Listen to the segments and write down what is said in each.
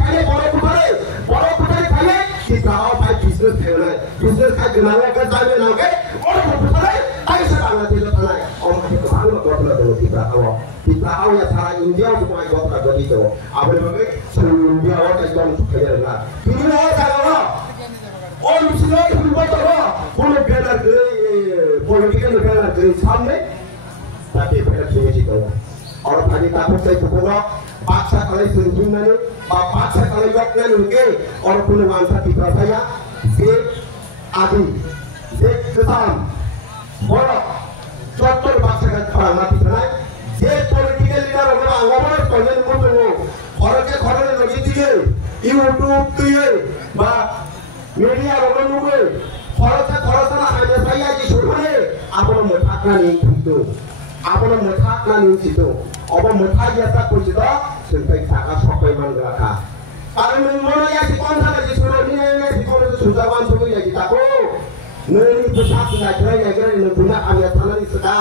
भाई पहले बड़ो कुठारे पहले कि गाँव भाई बिजनेस खेले बिजनेस का गिनाने का जाने ना के बड़ो कुठारे ऐसे करना चाहिए था ना और मुझे कहाँ लोग गौर ना दो kita tahu ya cara India untuk mengajar orang begitu. Apa namanya? Seluruh India orang itu orang suka ya lah. Ini orang cara orang Muslim itu buat apa? Kalau benar dari political benar dari samne, tapi benar cuma sih kalau orang tadi takut saya pukul paksa kali sendiri ni, paksa kali joknya ni, orang punya mangsa kita saya, si adi, si kesan, borak, contoh paksa kan perang mati terai. ये political leader होगा हमारे पहले नंबर पे वो खरके लगी थी यूट्यूब दिए बा मीडिया होगा लोगे खरसा ना आने पाया जी छोड़े आपने मुठाकना नहीं सीतो अब मुठा जैसा कुछ तो सिंपल ताका सफाई मान गया था कारण मोनो या कौन था जी छोड़ो नहीं कौन तो सुजावान तो या जी ताको नहीं पुछा ना करे पुना आने थाना नहीं सदा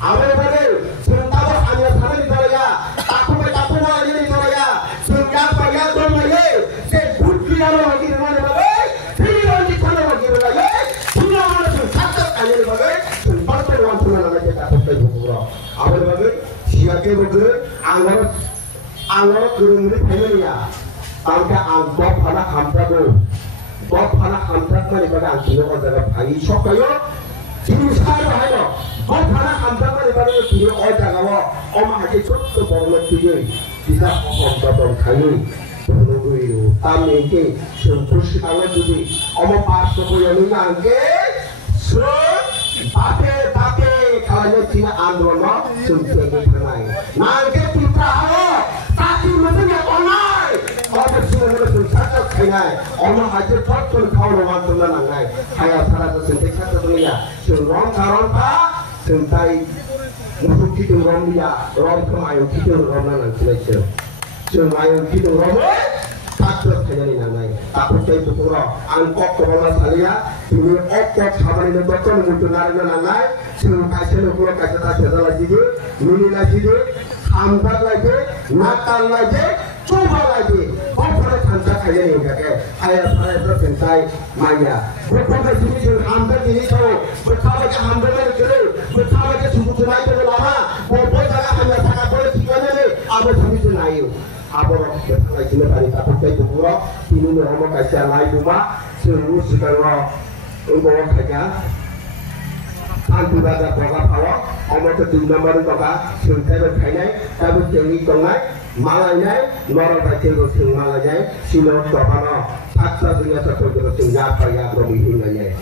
आवे बने सुनतावो आने थाने नहीं चलेगा ताकू ना आने नहीं चलेगा सुनका पया तो नहीं से भूत की नाम होगी रहने लगे फिर रोटी खाने लगे सुना वाला सुन साथ आने लगे सुन पढ़ते वन सुना लगे के ताकू पे बुरा आवे लगे सिया के बगे आंगो कुरुंगली फैमिलिया तांका आंगो फला खामता को माने बगा आंकिनो को जगह भाई शौकयो जिनिसार भाईलो बहुत खाना खामता माने बगा किनो और जगह वो ओमा आके छोट बरलो तुगे दिसा ओमा बम खायो बोलोगो तामे के संतोष आलो जुदी ओमा पास को यनु आंके सो बापे खाने चिना आंदोलन सुनते के खानाय नांके पुत्रा हो ताकि मते ने ओनाय और सुनो संसार खानाय ओमा आके फट खाओ मान तुला नांगाय हाया सारा तो सुनते खाता दुनिया सुन रंग कारण पा सुनताई मुसुक कितु रंग दिया रंग खमायो कितु रंग नांगलाय सुन आयो कितु रंग takut kayaknya nangai takut kayak betul angkok ke bawah saya ini okok sama ini betul muncul nari nangai kasih lupa kasih tak lagi ini lagi hambat lagi nakal lagi coba lagi apa kanca kayak ini kakek saya terpentai maya betul kasih ini hambat ini tahu betapa ke hambat lagi kiri betapa ke suku lagi lama boleh jangan hanya sangat boleh tinggalnya nih apa sini naik apa kita sini hari takut kayak betul ini nama kasih lain cuma seluruh sekarang untuk kerja antu raja bawa bawa orang kedua nomor bawa sungai berkaitan tapi tinggi tongai malanya orang kecil itu malanya silo bawa tak satu yang satu itu tinggal payah bermihingnya